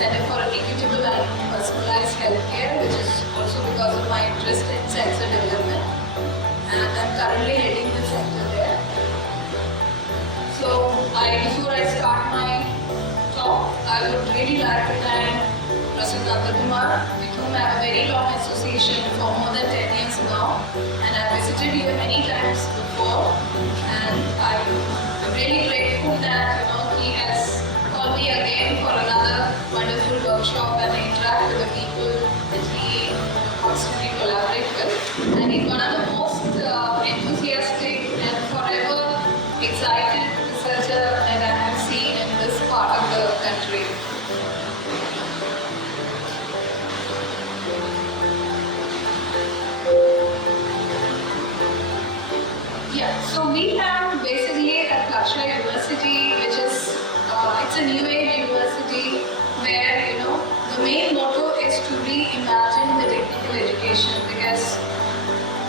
Center for Equitable and Personalized Healthcare, which is also because of my interest in sensor development. And I'm currently heading the center there. So, before I start my talk, I would really like to thank Professor Kumar, with whom I have a very long association for more than 10 years now. And I've visited here many times before. And I'm really grateful that he has called me again for another wonderful workshop, and I interact with the people that he constantly collaborate with. And he's one of the most enthusiastic and forever excited researcher that I have seen in this part of the country. Yeah, so we have basically at Plaksha University, which is it's a new age university where the main motto is to reimagine the technical education, because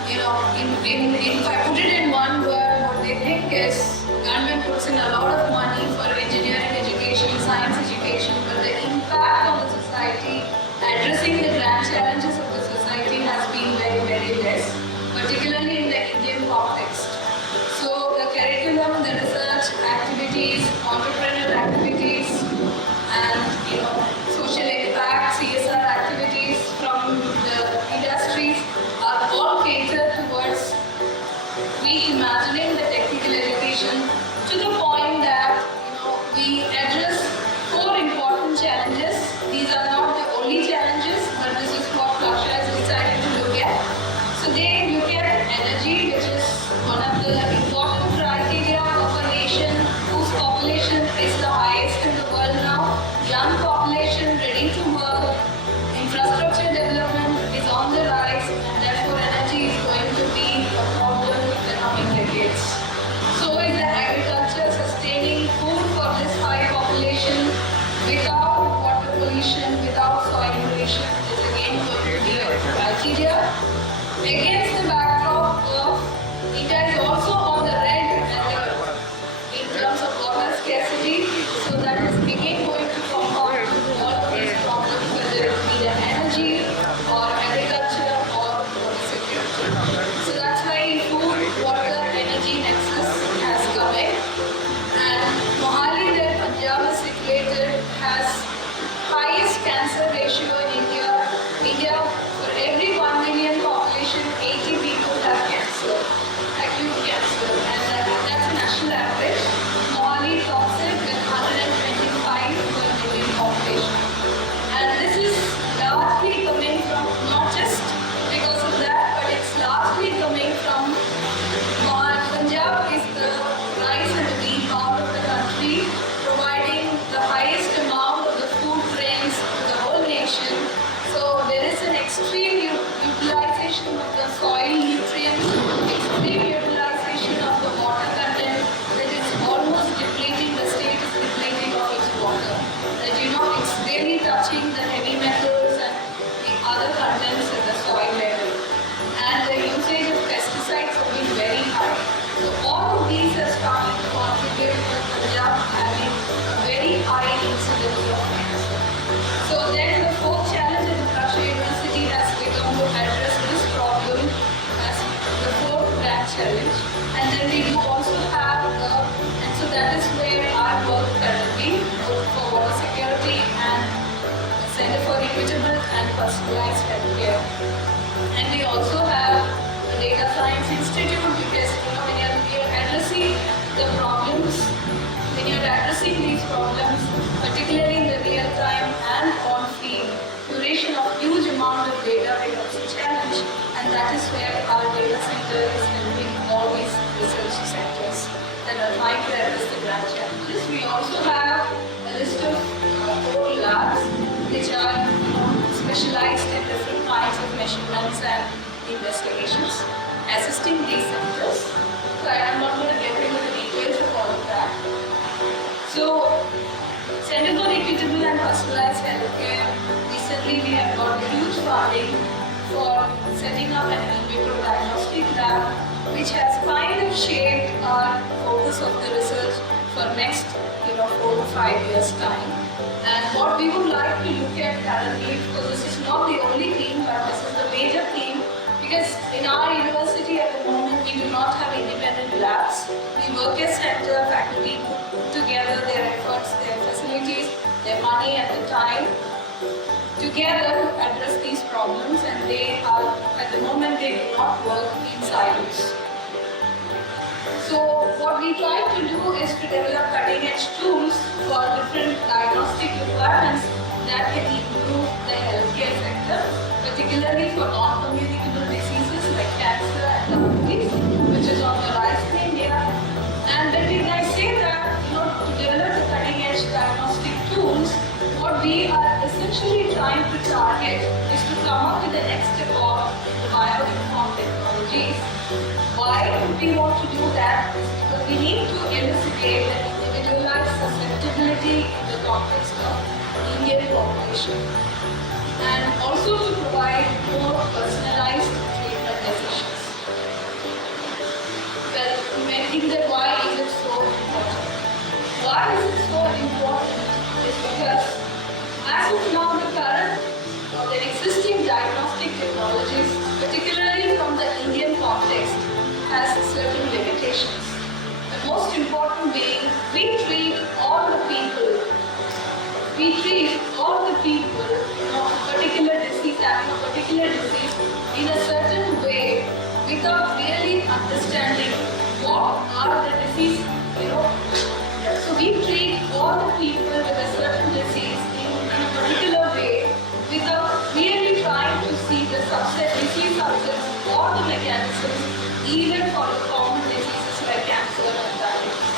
if I put it in one word, what they think is government puts in a lot of money for engineering education, science education, but the impact on the society, addressing the grand challenges of the society has been very, very less, particularly in the Indian context. So the curriculum, the research activities, entrepreneurial activities, and social impact, CSR activities from the industries are all catered towards reimagining the technical education to the point that we address 4 important challenges. These are not the only challenges, but this is what Plaksha has decided to look at. So they look at energy, which is one of the important criteria of a nation whose population is the highest in the world now. Young population ready to work, infrastructure development is on the rise, and therefore energy is going to be a problem in the coming decades. So is the agriculture. Sustaining food for this high population without water pollution, without soil pollution is again going to be a criteria. Against the backdrop of India is also on the red alert in terms of water scarcity, so that is again going to compound all of these problems, whether it be the energy or agriculture or water security. So that's why food, water, energy nexus has come in. And Mohali, where Punjab is situated, has highest cancer ratio in India. India, for every 1 million population, 80 people have cancer, acute cancer, and that's a national average. Mohali tops it with 125 per million population. And this is largely coming from, not just because of that, but it's largely coming from Punjab is the rice and the wheat part of the country, providing the highest amount of the food grains to the whole nation. So there is an extreme utilization of the soil nutrients, extreme utilization of the water content, that is almost depleting, the state is depleting of its water. That it's really touching the heavy metals and the other contents at the soil level. And the usage of pesticides have been very high. So all of these are starting to contribute to Punjab having a very high incidence of cancer. So then the 4th challenge at the Plaksha University has become to address this problem as the 4th grand challenge. And then we do also have and so that is where our work currently, both for water security and the Center for Equitable and Personalized Healthcare. And we also have the Data Science Institute, because when you're addressing the problems, when you're addressing these problems, particularly in the real time and on field, curation of huge amount of data becomes a challenge, and that is where our data center is helping all these research centers that are trying to address the grand challenges. We also have a list of 4 labs which are specialized in different kinds of measurements and investigations, assisting these centers. So I am not going to get into the details of all of that. So, Center for Equitable and Personalized Healthcare, recently we have got huge funding for setting up an In-Vitro diagnostic lab, which has kind of shaped our focus of the research for next 4 to 5 years time. And what we would like to look at currently, because this is not the only theme, but this is the major theme, because in our university at the moment we do not have independent labs. We work as center, faculty put together their efforts, their facilities, their money and the time together to address these problems, and they are, at the moment, they do not work in silos. So what we try to do is to develop cutting-edge tools for different diagnostic requirements that can improve the healthcare sector, particularly for non-communicable diseases like cancer and diabetes, which is on the rise in India. And when I say that, to develop the cutting-edge diagnostic tools, what we are essentially trying to target is to come up with the next step of the bioinformed technologies. Why we want to do that is because we need to elucidate the individualized susceptibility in the context of Indian population, and also to provide more personalized treatment decisions. Well, you may think that why is it so important? Why is it so important is because as of now the current or the existing diagnostic technologies, particularly from the Indian context, has certain limitations. The most important being we treat all the people particular disease, having a particular disease in a certain way without really understanding what are the disease, So we treat all the people with a certain disease in a particular way without really trying to see the disease subsets or the mechanisms, even for the common diseases like cancer and diabetes.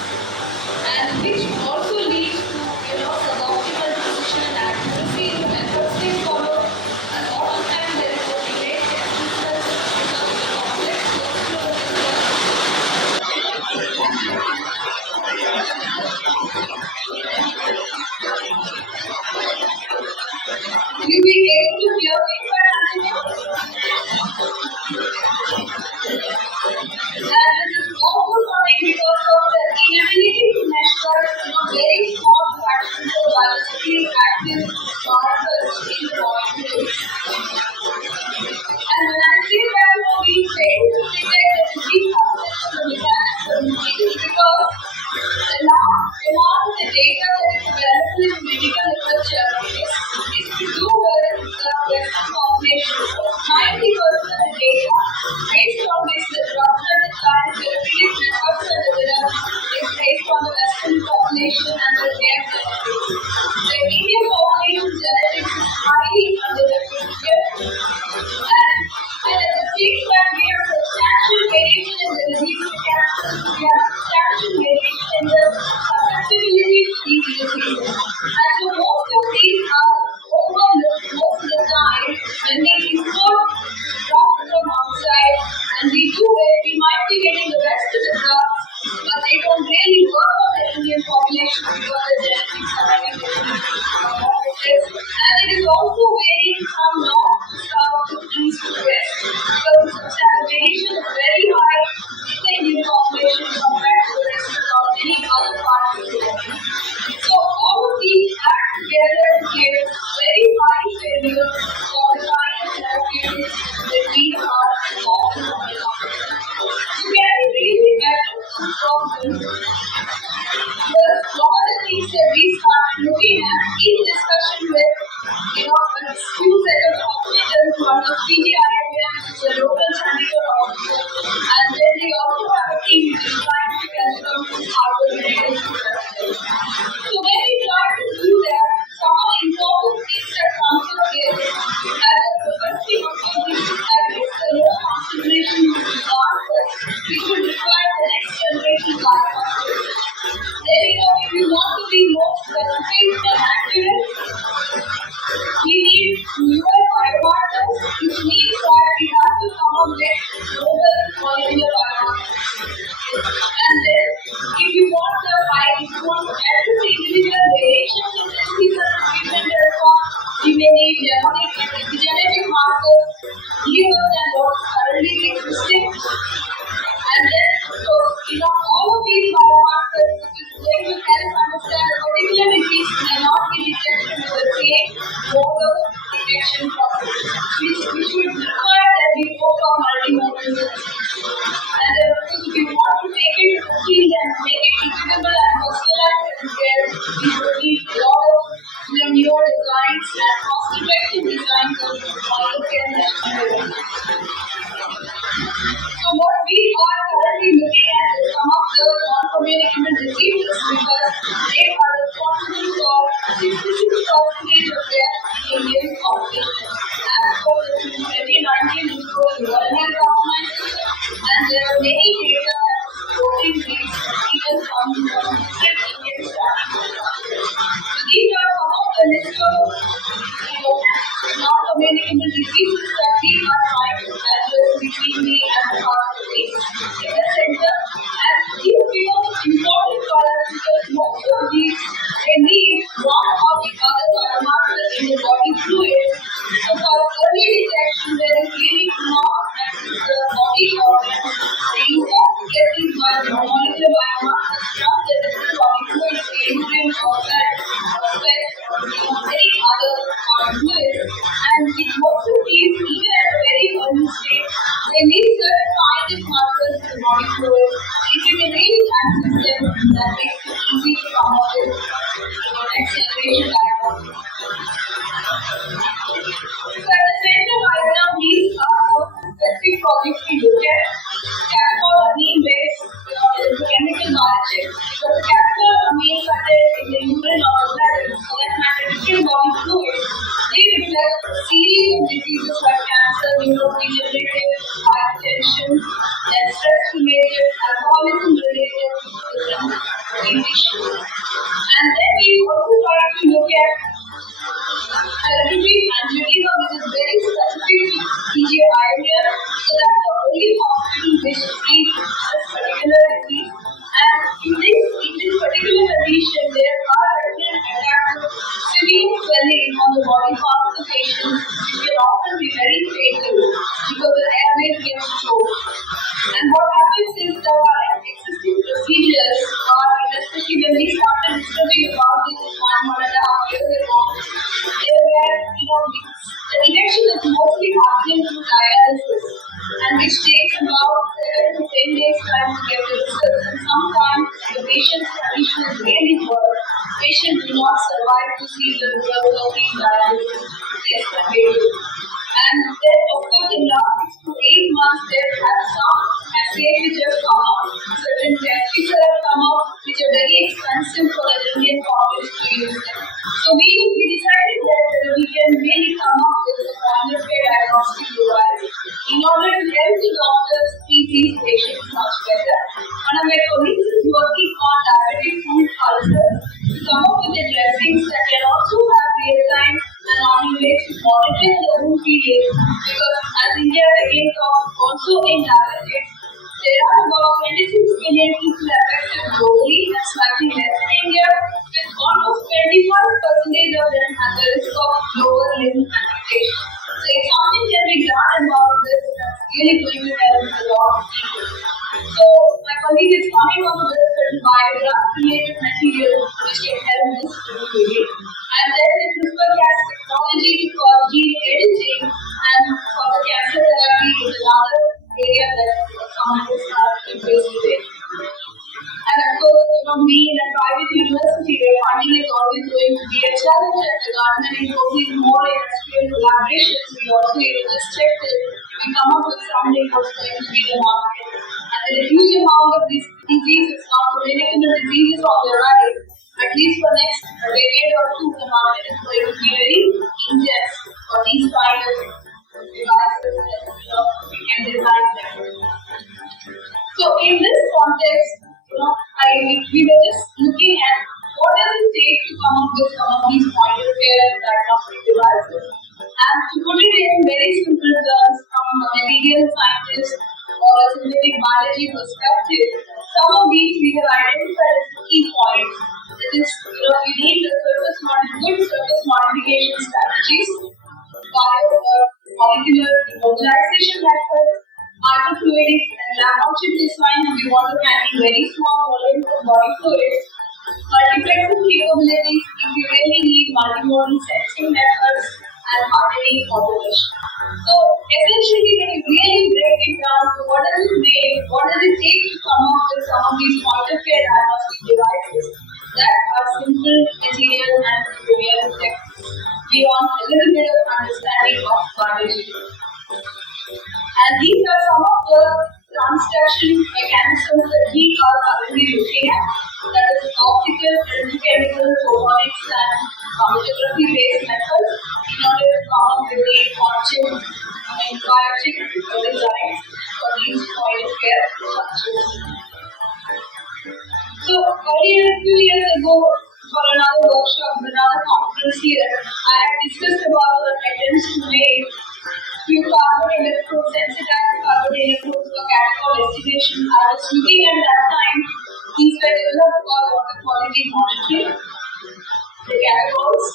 And which also leads to suboptimal precision and accuracy in the methods they follow. And all the time there is a delay in results because of the complex workflow of Will you be able to hear me if I continue? And this is also coming because of the inability to measure very small fractions of biologically active markers in the molecules. And when I say that we fail to detect the disease subsets of the mechanism, it is because among the data that is available in medical literature is to do with the Western population. 90% of the data based on which the drugs and the therapeutic methods are developed is based on the Western population and the their genetics. The Indian population genetics is highly underrepresented, and at the same time we have substantial variation in the disease mechanism. We have substantial variation in the susceptibility to these diseases. And so most of these are overlooked most of the time when we import drugs from outside, and we do it, we might be getting the best of the drugs, but they don't really work on the Indian population because the genetics are very different from what it is. And it is also varying from north to south to east to west, because the variation is very high in the Indian population compared to the rest of any other part of the world. So all of these act together to give very high failure for the kind of therapeutics that we are often coming up with. So can we really address this problem? Well, one of the things that we started looking at in discussion with a few set of hospitals, one of PGIM, which is a local Chandigarh hospital, 66% of their Indian population. As per the 2019 report, World Health Organization, and there are many data supporting these even coming from different Indian studies. These are some of the list of non-communicable diseases that we are trying to address between me and the pathways in the center. And these become important for us because most of these they need one or the other biomarker in the body fluid. So for early detection, there is really not access to the body organs. They have to get these molecular biomarkers from the different body fluids, the urine or blood or sweat or many other body fluids. And with most of these, even at a very early stage, they need certain kind of markers in the body fluid. If you can really access them, that makes it easy to come up with next generation diagnostics. So at the center right now, these are some specific projects we look at. Castor amine-based chemical biology. Because castor amine content in the urine or blood, so that matter different body fluids, they reflect a series of diseases like cancer, neurodegenerative, hypertension, then stress-related, alcoholism-related issues. And then we also try to look at therapy and medicine, which is very specific to CGI here, so that's the only hospital which treats this particular disease. And in this particular condition, there are different attacks of severe swelling on the body parts of the patient, which can often be very fatal because the airways get choked. And what happens is that our existing procedures are, especially when we started discussing about this 1.5 years ago, the injection is mostly happening through dialysis, and which takes about 7 to 10 days time to get the results. And sometimes the patient's condition is really worse. Patients do not survive to see the results of these dialysis tests available. And then, of course, in the last 6 to 8 months, there have some assays which have come up, certain tests which have come up, which are very expensive for the Indian population to use them. So we decided that we can really come up with a point-of-care diagnostic device in order to help the doctors treat these patients much better. One of my colleagues is working on diabetic food culture to come up with the dressings that can also have real-time and non-invasive monitoring the wound healing, because as India again talks also in diabetes, there are about 26 million people affected globally and slightly less in India, with almost 25% of them at the risk of lower limb amputation. So if something can be done about this, that's really going to help a lot of people. So my colleague is coming up with certain biograph-related material which can help this really. And then the CRISPR-Cas technology to cause gene editing and for the cancer therapy is another area that some of us are interested in. And of course, me in a private university where funding is always going to be a challenge, and the government is working more industrial collaborations, we also just checked it. We come up with something what's going to be the market. And there is a huge amount of these diseases, non-communicable diseases on the rise. At least for next decade or two, the market is going to be very intense for these kind of devices that we can design them. So in this context, we were just looking at what does it take to come up with some of these point-of-care diagnostic devices. And to put it in very simple terms, from a material scientist or a synthetic biology perspective, some of these we have identified as key points. That is, you need the good surface modification strategies, molecular immobilization methods, microfluidics, and lab-on-chip design. We want to handle very small volumes of body fluids. Multiplexing capabilities if you really need multimodal sensing methods and hardening automation. So essentially, when you really break it down to what does it take to come up with some of these point-of-care diagnostic devices that are simple, material, and trivial techniques beyond a little bit of understanding of biology. And these are some of the transduction mechanisms that we are currently looking at. That is optical, electrochemical, robotics, and photography-based method in order to come up with the on-chip and biochip designs for these point of care structures. So earlier, a few years ago, for another workshop, another conference here, I had discussed about the attempts to make few carbon electrodes, sensitized carbon electrodes for catechol estimation. I was looking at that time, these were developed for water quality monitoring, the catechols.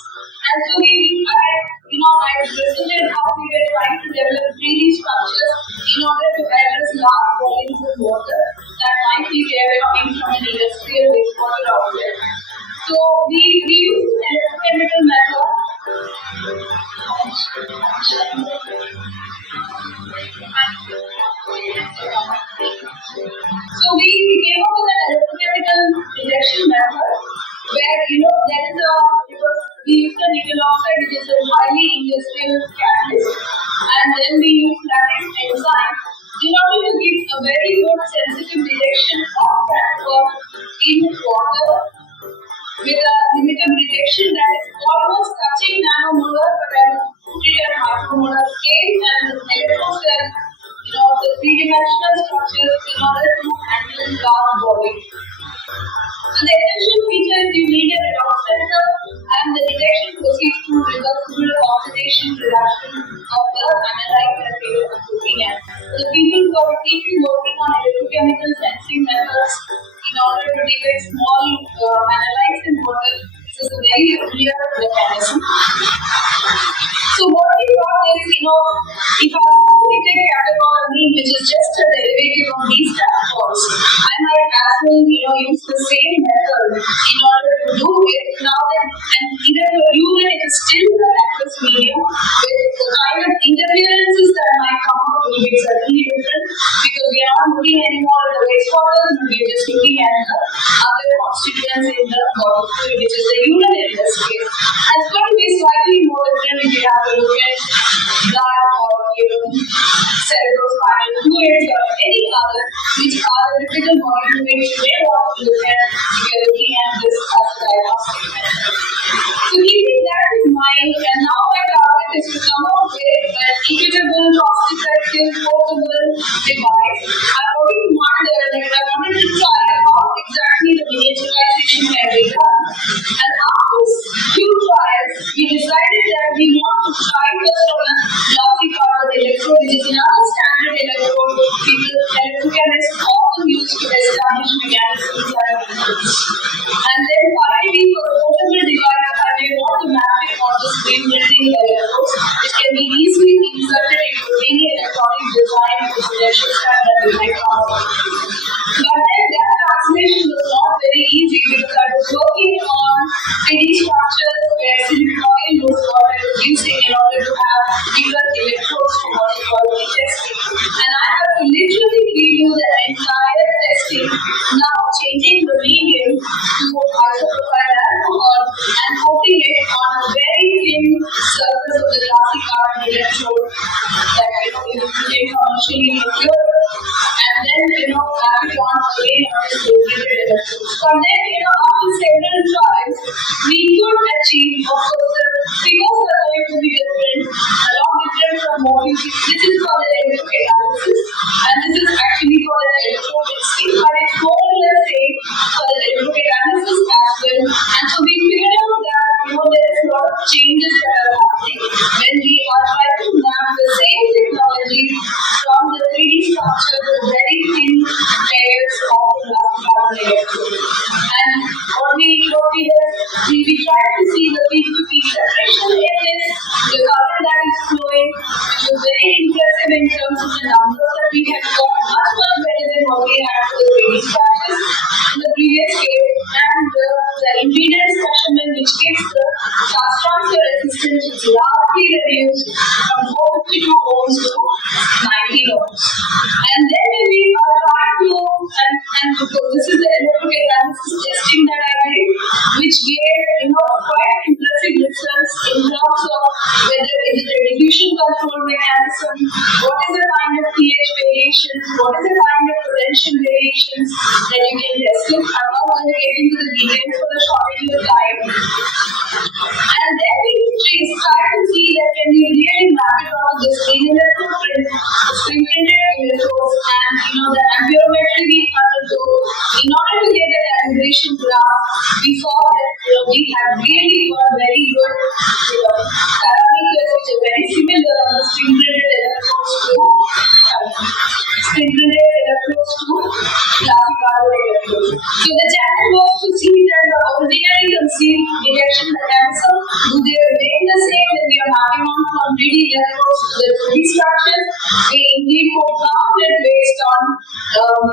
And so I presented how we were trying to develop 3D structures in order to address large volumes of water that might be there coming from an industrial wastewater outlet. So we used an electrochemical method. So we came up with an electrochemical detection method where we use the nickel oxide, which is a highly industrial catalyst, and then we use latex enzyme in order to give a very good sensitive detection of catechol in water with a limited detection that is almost touching nanomolar, but then put it at micromolar scale and electrodes the three-dimensional structures in order to handle large body. So the essential feature is you need a redox center, and the detection proceeds through reversible oxidation reduction of the analyte that we are looking at. So the people who are working on electrochemical sensing methods in order to detect small analytes in water, this is a very clear mechanism. So what we thought is, if I detect catechol amine, which is just a derivative of these catechols, I might as well, use the same method in order to do it. Now then, and either the urine, it is still the aqueous medium, with the kind of interferences that might come up will be certainly different, because we are not looking anymore at the wastewater, we are just looking at the other constituents in the body fluid, which is the urine in this case. And it's going to be slightly more different if you have to look at blood or cerebrospinal fluids or any other, which are the typical body fluids you may want to look at if you are looking at this as a diagnostic method. So keeping that in mind, and now my target is to come up with an equitable, cost-effective, portable device. I wanted to try how exactly the miniaturization can be done. And after few trials, we decided that we want to try this on a glossy carbon electrode, which is another standard electrode people electrochemists often use to establish mechanisms and methods. And then finally, for a portable device, I may want to map it onto screen printing electrodes, which can be easily inserted into any electronic design with potential standard we might come up. But then that translation was not very easy because I was working on 3D structures where silicon oil was what I was using in order to have bigger electrodes for water quality testing. And I have to literally redo the entire testing, now changing the medium to isopropyl alcohol and coating it on a very thin surface of the glassy carbon electrode that is commercially procured. And then, wrap it on again on this lubricated electrode. From then, after several trials, we could achieve, of course, the figures are going to be different, a lot different from what you see. This is for the electrocatalysis, and this is actually for the electromixing, but it's more or less same for the electrocatalysis as well. And so we figured out that there is a lot of changes that are happening when we are trying to map the same technology from the 3D structure to very thin layers of the carbon electrode. And what we tried to see the peak-to-peak separation in this, the current that is flowing, which was very impressive in terms of the numbers that we had got, much better than what we had for the 3D structures in the previous case, and the impedance measurement, which gives the charge transfer resistance, is largely reduced from 452 ohms to 90 ohms. And then we are trying to, and this is the electrocatalysis testing that I did, which gave quite impressive results in terms of whether it is a diffusion control mechanism, what is the kind of pH variations, what is the kind of potential variations that you can test it. I'm not going to get into the details for the shortage of time. And then 3D electrodes, the 3D structures, we indeed count it based on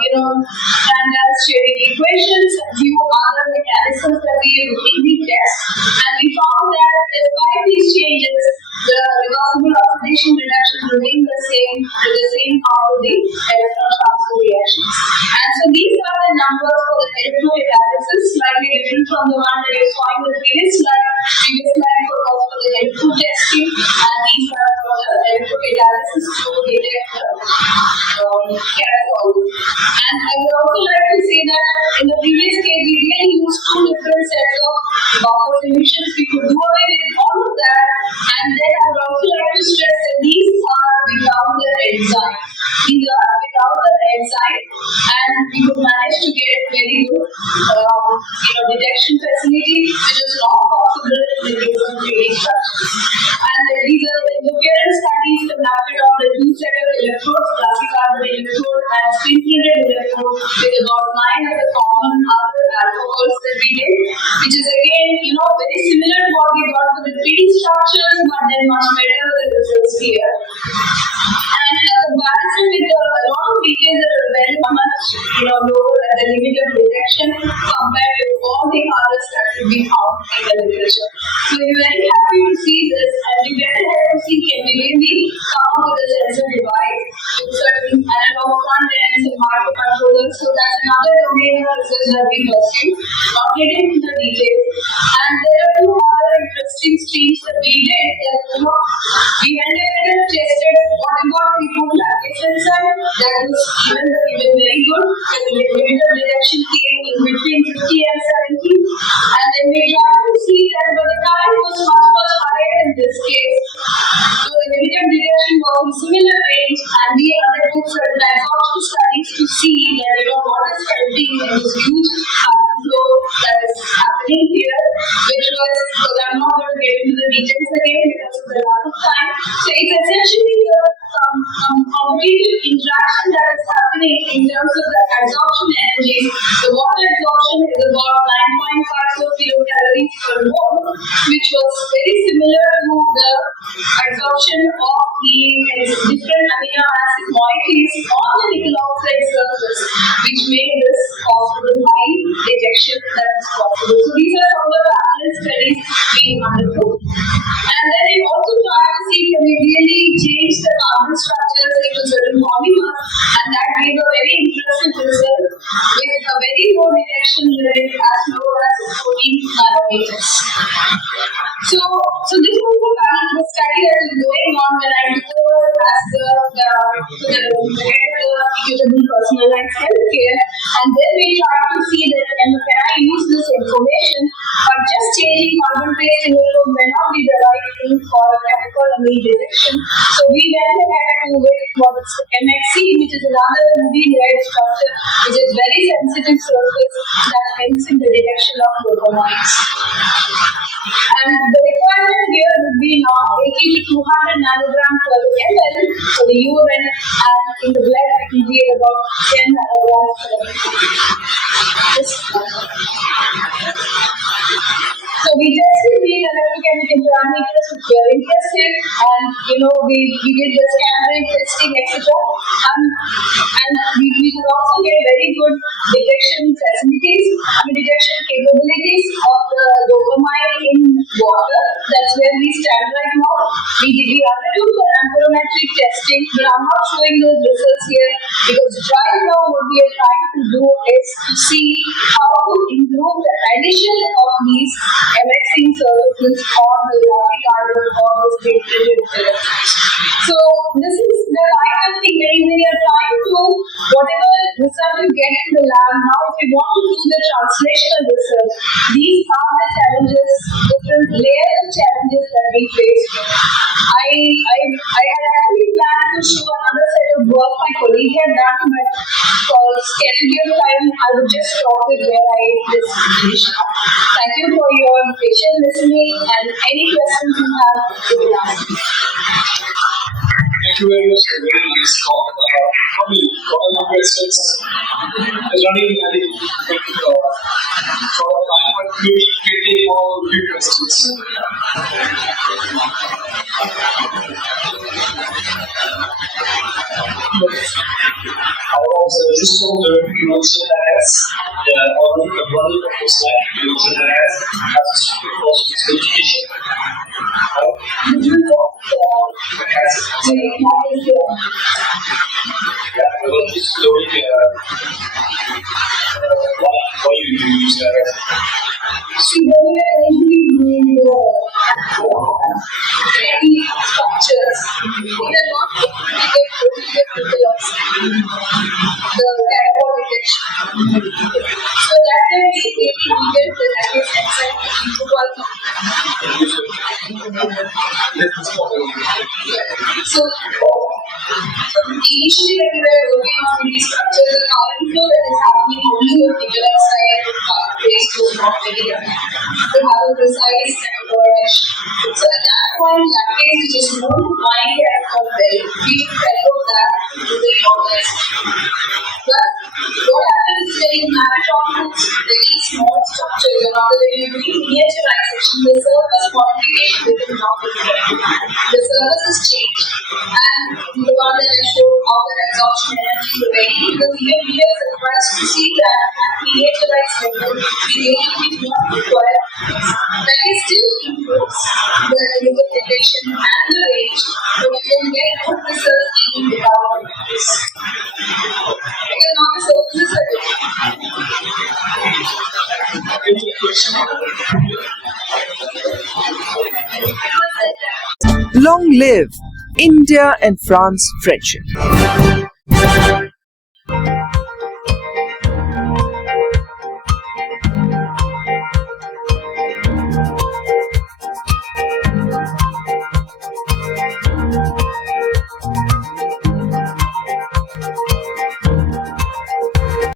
standard sharing equations, few other mechanisms that we routinely test, and we found that despite these changes, the reversible oxidation reduction remain the same with the same part of the electron transfer reactions. And so these are the numbers for the electrocatalysis, slightly different from the one that you saw in the previous slide. Previous slide was for the electro testing, and these are for the electrocatalysis to detect the catechol. And I would also like to say that in the previous case, we really used two different sets of buffer solutions. We could do away with all of that, and then I would also like to stress that these are without the enzyme. These are without the enzyme, and we could manage to get very good detection facility, which is not possible in the case of 3D structures. And these are the interference studies conducted on the two set of electrodes, plastic carbon electrode and spin printed electrode, with about 9 of the common other alcohols that we did, which is again very similar to what we got for the 3D structures, but then much better the results here. And a comparison with a lot of features that are very much lower at the limit of detection compared to all the others that could be found in the literature. So we're very happy to see this, and we're very happy to see can we really come up with a sensor device with certain analog front ends and microcontrollers. So that's another domain of research that we pursue. Not getting into the details. And there are two other interesting streams that we did that we went ahead and tested what about the two lactate sensor that was even very good. The limit of detection came in between 50 and 70. And then we tried to see that but the current was much higher in this case. So the limit of detection was in similar range, and we undertook certain absorption studies to see that what is helping in this huge flow that is happening here, which was, because I'm not going to get into the details again because of the lack of time. So it's essentially the competitive interaction that is happening in terms of the absorption energies. The water absorption is about 9.54 kilocalories per mole, which was very similar to the absorption of the different amino acid moieties on the nickel oxide surface, which made this possible high detection that is possible. So these are some of the parallel studies being undertook. And then we also try to see can we really change the carbon structures into certain polymers, and that gave a very interesting result with a very low detection limit as low as 14 nanometers. So this was the study that is going on when I took over as the head of the equitable personalized healthcare, and then we tried to see that can I use this information, but just changing carbon-based electrode may not be the right thing for chemical amine detection. So we went ahead to with what's MXC, which is another 2D layered structure, which is very sensitive surface that helps in the detection of dopamites. And the requirement here would be now 80 to 200 nanogram per ml for the urine, and in the blood it will be about 10 nanograms per ml. So we tested these electrochemical parameters which were interesting, and we did the scan rate testing, etc. And we could also get very good detection facilities, detection capabilities of the dopamine in water. That's where we stand right now. We undertook the amperometric testing, but I'm not showing those results here because right now what we are trying to do is to see how to improve the addition of these MXing surfaces on the plastic carbon or the spin printed electrodes. So this is the kind of thing that when you are trying to, whatever result you get in the lab, now if you want to do the translational research, these are the challenges, different layers of challenges that we face. I had actually planned to show another set of work my colleague had done, but for scarcity of time, I would just stop with where I just finished. Thank you for your patient listening, and any questions you have, you will ask me. Thank you very much for a very nice talk. What are your questions? It's running, I think, for a time, but maybe we can take all few questions. I was just told that you mentioned as already converted of the slide you mentioned as cost education. Could you talk as yeah, I was just knowing why you use that as see, when we are doing any structures, we are not get the backward detection. So that can be needed the language inside into one. So initially when we were working on these structures, the current flow that is happening only on the left side place was not very enough to have a precise coordination. So at that point, lactase which is known to bind and come well, we develop that to the organism. But what happens when you anatomics, very small structures, and after when you do miniaturization, the surface modification becomes not different. The surface is changed. And the one that I showed how the absorption energy is very, because even we are surprised to see that at miniaturized level, we really do not require that is still improves the limited detection and the range, so we can get good results even without this. Because now the surfaces are Long live India and France friendship.